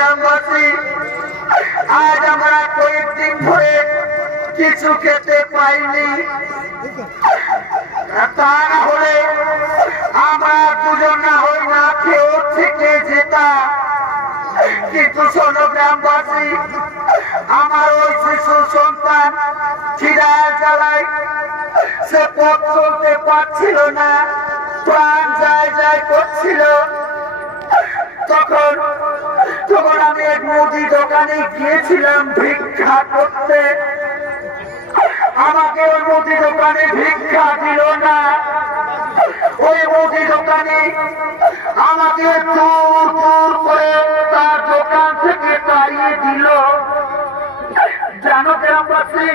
গ্রামবাসী আজ আমরা কয়েকদিন ধরে কিছু খেতে পাইনি, তা না হলে আমরা দুজন না হই না খেয়েও থেকে যেতাম। কিন্তু শোনো গ্রামবাসী, আমার ওই শিশু সন্তান খিদার জ্বালায় সে পথ চলতে পারছিল না, প্রাণ যায় যায় করছিল। তখন আমি এক মুদি দোকানে গিয়েছিলাম ভিক্ষা করতে। আমাকে ওই মুদি দোকানে ভিক্ষা দিল না, ওই মুদি দোকানে আমাকে দূর দূর করে তার দোকান থেকে তাড়িয়ে দিল। জানো গ্রামবাসী,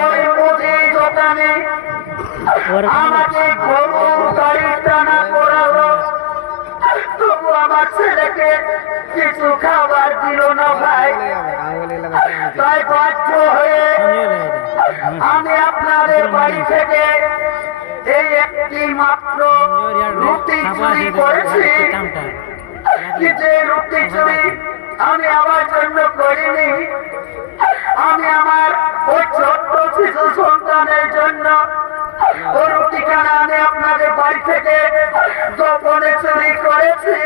ওই মুদি দোকানে আমাকে গরু গাড়ি টানা করালো, তবু আমার ছেলেকে কিছু খাবার দিল না ভাই। তাই বাধ্য হয়ে আমি আপনাদের বাড়ি থেকে এই একটি মাত্র রুটি চুরি করেছি। কিন্তু এই রুটি চুরি আমি আমার জন্য করিনি, আমি আমার ওই ছোট্ট শিশু সন্তানের জন্য ওই রুটিখানা আমি আপনাদের বাড়ি থেকে গোপনে চুরি করেছি।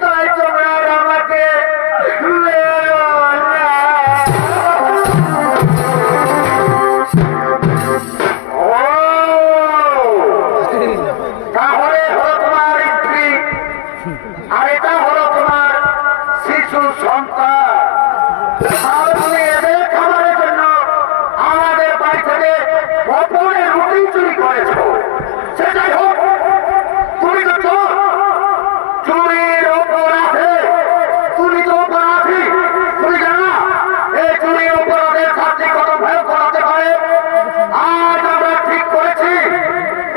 তাই তোমরা আমাকে তাহলে হলো তোমার স্ত্রী আর এটা হলো তোমার শিশু সন্তান। তুমি এদের খাবারের জন্য আমাদের বাড়ি থেকে গোপনে রুটি চুরি করেছ। সেটাই হোক, তুমি তো চোর, চুরির অপরাধে তুমি তো অপরাধী। তুমি জানো এই চুরির অপরাধের শাস্তি কত ভয়ঙ্কর হতে পারে। আজ আমরা ঠিক করেছি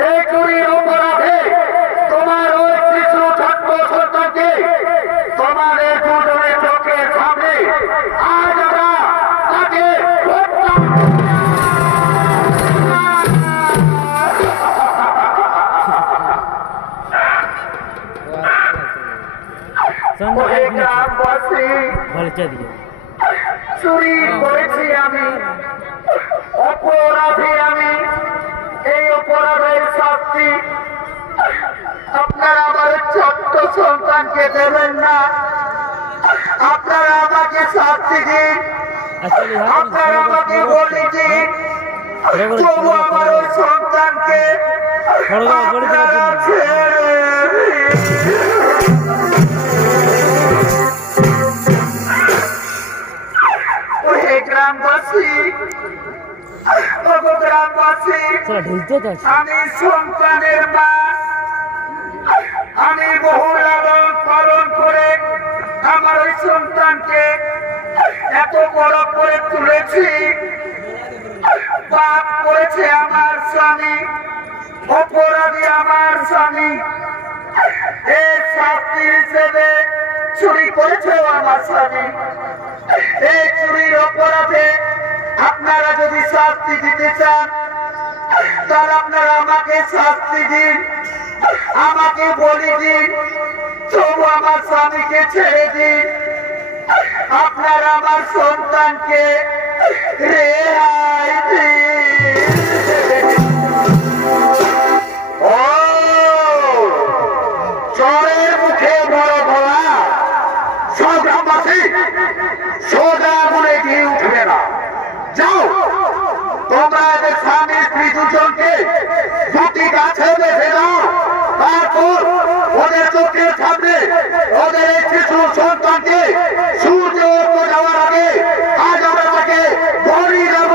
এই চুরির অপরাধে তোমার ওই শিশু ছোট্ট সন্তানকে তোমাদের দুজনের চোখের সামনে আজ আমরা তাকে চুরি করেছি আমি, অপরাধী আমি। এই অপরাধের শাস্তি আপনারা আমার ছোট্ট সন্তানকে দেবেন না, আপনারা আমাকে শাস্তি দিন, আপনারা আমাকে বলি দিন, তবু আমার ওই সন্তানকে আপনারা ছেড়ে গ্রামবাসী, আমি সন্তানের মা, আমি বহু লালন পালন করে আমার ওই সন্তানকে এত বড় করে তুলেছি। পাপ করেছে আমার স্বামী, অপরাধী আমার স্বামী, এই শাস্তি হিসেবে চুরি করেছেও আমার স্বামী। এই চুরির অপরাধে আপনারা যদি শাস্তি দিতে চান তাহলে আপনারা আমাকে শাস্তি দিন, আমাকে বলি দিন, তবু আমার স্বামীকে ছেড়ে দিন, আপনারা আমার সন্তানকে রেহাই দিন। ও চরের মুখে বড় গলা, সব গ্রামবাসী সোজা বলে দিয়ে উঠবে না। যাও, তোমরা এদের স্বামী স্ত্রী দুজনকে দুটি গাছে বেঁধে দাও, তারপর ওদের চোখের সামনে ওদের এই শিশু সন্তানকে সূর্য যাওয়ার আগে আজ আমরা তাকে বলি দেব।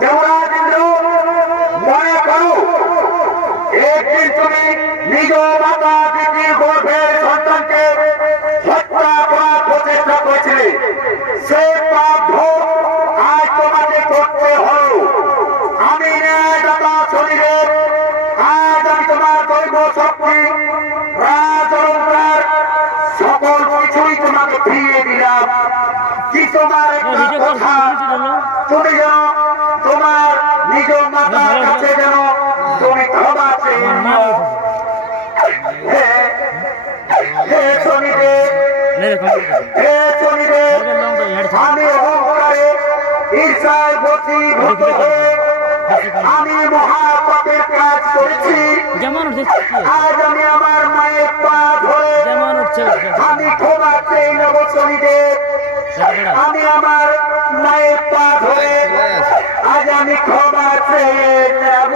যুবরাজ ইন্দ্র মনে করো একদিন তুমি নিজ মাতা পিতৃ গর্ভের সন্তানকে হত্যা করার প্রচেষ্টা করেছিলে সে পাপ ভোগ আজ তোমাকে করতে হলো আমি ন্যায়দাতা শরীরের আজ আমি তোমার দৈব শক্তি রাজ অলঙ্কার সকল কিছুই তোমাকে ফিরিয়ে দিলাম কি তোমার একটা কথা তুমি যেন তোমার নিজ মাতার কাছে যেন তুমি ক্ষমা চেয়ে নিও হে শনিদেব হে শনিদেব আমি অহংকারে ঈর্ষায় বশীভূত হয়ে আমি মহাপাপের কাজ করেছি আজ আমি আমার মায়ের পা ধরে আমি ক্ষমা চেয়ে নেব শনিদেব আমি আমার মায়ের পা ধরে আজ আমি ক্ষমা চেয়ে নেব